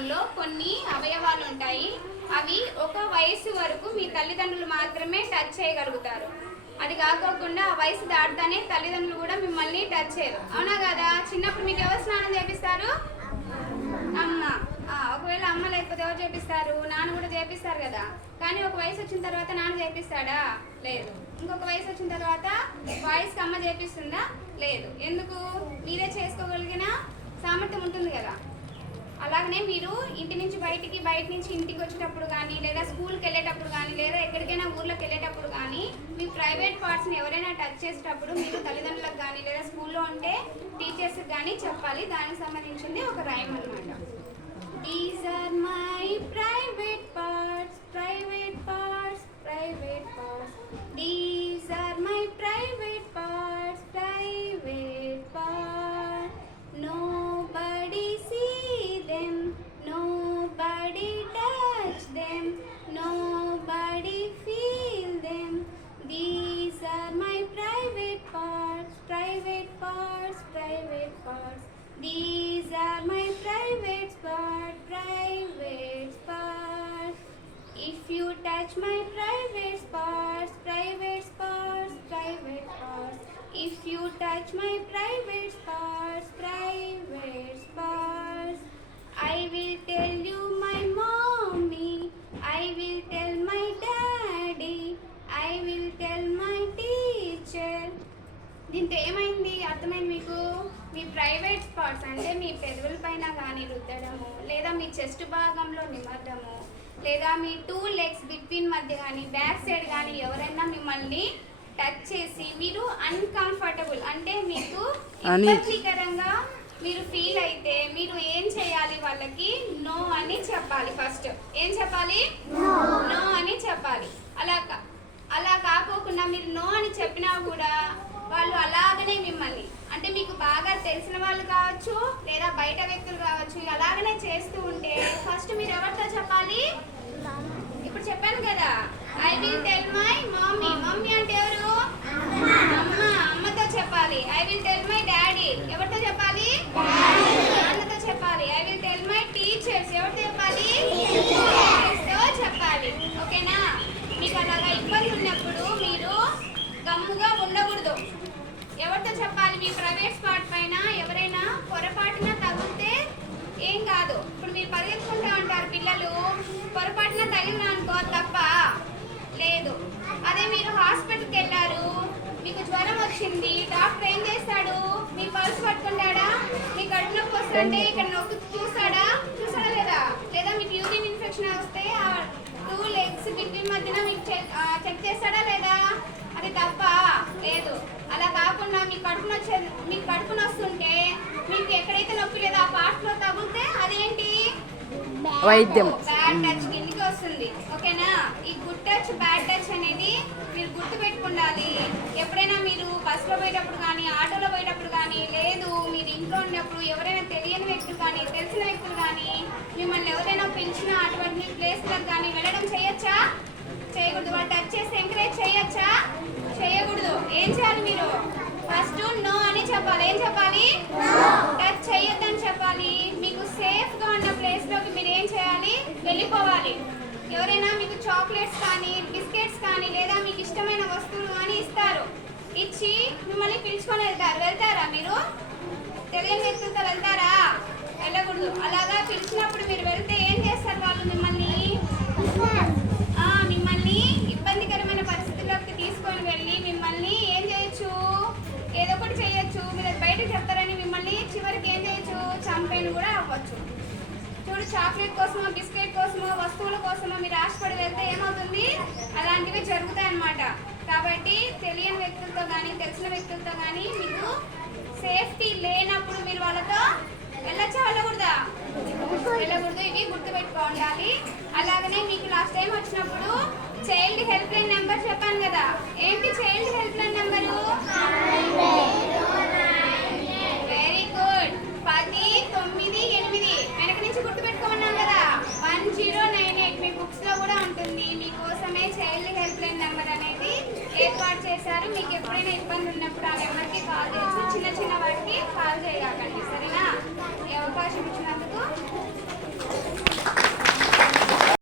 భాగంలో కొన్ని అవయవాలు ఉంటాయి. అవి ఒక వయసు వరకు మీ తల్లిదండ్రులు మాత్రమే టచ్ చేయగలుగుతారు. అది కాకోకుండా ఆ వయసు దాటుతానే తల్లిదండ్రులు కూడా మిమ్మల్ని టచ్ చేయరు. అవునా కదా? చిన్నప్పుడు మీకు ఎవరు స్నానం చేపిస్తారు? అమ్మ. ఒకవేళ అమ్మ లేకపోతే ఎవరు చేపిస్తారు? నాన్న కూడా చేపిస్తారు కదా. కానీ ఒక వయసు వచ్చిన తర్వాత నాన్న చేపిస్తాడా? లేదు. ఇంకొక వయసు వచ్చిన తర్వాత వాయిస్కి అమ్మ చేపిస్తుందా? లేదు. ఎందుకు? మీరే చేసుకోగలిగిన సామర్థ్యం ఉంటుంది కదా. అలాగనే మీరు ఇంటి నుంచి బయట నుంచి ఇంటికి వచ్చేటప్పుడు కానీ, లేదా స్కూల్కి వెళ్ళేటప్పుడు కానీ, లేదా ఎక్కడికైనా ఊర్లోకి వెళ్ళేటప్పుడు కానీ మీ ప్రైవేట్ పార్ట్స్ని ఎవరైనా టచ్ చేసేటప్పుడు మీరు తల్లిదండ్రులకు కానీ, లేదా స్కూల్లో ఉంటే టీచర్స్కి కానీ చెప్పాలి. దానికి సంబంధించింది ఒక రైమ్ అన్నమాట. These are my private parts, private parts, private parts. These are my private parts, private parts. Nobody see them, nobody touch them, nobody feel them. These are my private parts, private parts, private parts. These are my private parts, private parts. If you touch my private parts, private parts, private parts. If you touch my private parts, private parts. I will tell you my mommy, I will tell my daddy, I will tell my teacher. దీంతో ఏమైంది? అర్థమైంది మీకు? మీ private parts అంటే మీ పెదవుల పైన కానీ రుద్దడము, లేదా మీ chest భాగంలో నిమర్డము, లేదా మీ 2 legs బిట్వీన్ మధ్య కానీ, బ్యాక్ సైడ్ కానీ ఎవరైనా మిమ్మల్ని టచ్ చేసి మీరు అన్కంఫర్టబుల్ అంటే మీకు ఇబ్బందికరంగా మీరు ఫీల్ అయితే మీరు ఏం చేయాలి? వాళ్ళకి నో అని చెప్పాలి. ఫస్ట్ ఏం చెప్పాలి? నో అని చెప్పాలి. అలా కాకోకుండా మీరు నో అని చెప్పినా కూడా వాళ్ళు అలాగనే మిమ్మల్ని అంటే మీకు బాగా తెలిసిన వాళ్ళు కావచ్చు, లేదా బయట వ్యక్తులు కావచ్చు, అలాగనే చేస్తూ ఉంటే ఫస్ట్ మీరు ఎవరితో చెప్పాలి? ఇప్పుడు చెప్పాను కదా, I will tell my mummy. Mummy అంటే ఎవరు? అమ్మ. అమ్మతో చెప్పాలి. I will tell my daddy. ఎవరితో చెప్పాలి? నాన్నతో చెప్పాలి. I will tell my teachers. ఎవరితో చెప్పాలి? టీచర్స్తో చెప్పాలి. ఓకేనా? మీకు అలాగా ఇబ్బంది ఉన్నప్పుడు మీరు గమ్ముగా ఉండకూడదు. ఎవరితో చెప్పాలి? మీ ప్రైవేట్ స్పాట్ పైన ఎవరైనా పొరపాటున తగిలితే ఏం కాదు. ఇప్పుడు మీరు పరిగెత్తుకుంటా ఉంటారు పిల్లలు, పొరపాటున తగిలిన అనుకో తప్ప లేదు. అదే మీరు హాస్పిటల్కి వెళ్ళారు, మీకు జ్వరం వచ్చింది, డాక్టర్ ఏం చేస్తాడు? మీ పల్స్ పట్టుకుంటాడా? మీ కడుపు నొప్పి వస్తుంటే ఇక్కడ నొక్కి చూసాడా లేదా? లేదా మీకు యూరిన్ ఇన్ఫెక్షన్ వస్తే ఆ 2 legs బిట్వీన్ మధ్యన మీకు చెక్ చేస్తాడా లేదా? అది తప్ప లేదు. అలా కాకుండా మీకు కడుపు నొస్తుంటే మీకు ఎక్కడైతే నొప్పి లేదో ఆ పార్ట్ లో తగిలితే అదేంటి? వైద్యం. బ్యాడ్ టచ్ కిందకి వస్తుంది. ఓకేనా? ఈ గుడ్ టచ్ బ్యాడ్ టచ్ అనేది మీరు గుర్తు పెట్టుకుండాలి. ఎప్పుడైనా మీరు బస్సులో పోయేటప్పుడు కానీ, ఆటోలో పోయేటప్పుడు కానీ, లేదు మీరు ఇంట్లో ఉన్నప్పుడు ఎవరైనా తెలియని వ్యక్తులు కానీ, తెలిసిన వ్యక్తులు కానీ మిమ్మల్ని ఎవరైనా పిలిచినా అటువంటి ప్లేస్లకు కానీ వెళ్ళడం చేయొచ్చా? చేయకూడదు. వాళ్ళు టచ్ చేసి ఎంకరేజ్ చేయొచ్చా? చేయకూడదు. ఏం చేయాలి? మీరు ఫస్ట్ నో అని చెప్పాలి. ఏం చెప్పాలి? టచ్ చేయొద్దని చెప్పాలి. మీకు సేఫ్గా ఉన్న ప్లేస్లోకి మీరు ఏం చేయాలి? వెళ్ళిపోవాలి. ఎవరైనా మీకు చాక్లెట్స్ కానీ, బిస్కెట్స్ కానీ, లేదా మీకు ఇష్టమైన వస్తువులు కానీ ఇస్తారు. ఇచ్చి మిమ్మల్ని పిలుచుకొని వెళ్తారా? మీరు తెలియని వ్యక్తులతో వెళ్తారా? వెళ్ళకూడదు. అలాగా పిలిచినప్పుడు మీరు వెళ్తే ఏం చేస్తారు? వాళ్ళు మిమ్మల్ని ఇబ్బందికరమైన పరిస్థితుల్లోకి తీసుకొని వెళ్ళి మిమ్మల్ని ఏం చేయొచ్చు? ఏదో ఒకటి చేయొచ్చు. మీరు బయటకు చెప్తారని మిమ్మల్ని చివరికి ఏం చేయొచ్చు? చంపేను కూడా అవ్వచ్చు. చూడు, చాక్లెట్ కోసమో, బిస్కెట్ కోసమో, వస్తువుల కోసమో మీరు ఆశపడి వెళ్తే ఏమవుతుంది? అలాంటివి జరుగుతాయి అన్నమాట. కాబట్టి తెలియని వ్యక్తులతో కానీ, తెలిసిన వ్యక్తులతో కానీ మీకు సేఫ్టీ లేనప్పుడు మీరు వాళ్ళతో వెళ్ళొచ్చా? వెళ్ళకూడదా? వెళ్ళకూడదు. ఇవి గుర్తుపెట్టుకోవాలి. అలాగనే మీకు లాస్ట్ టైం వచ్చినప్పుడు చైల్డ్ హెల్ప్ లైన్ నెంబర్ చెప్పాను కదా. ఏంటి చైల్డ్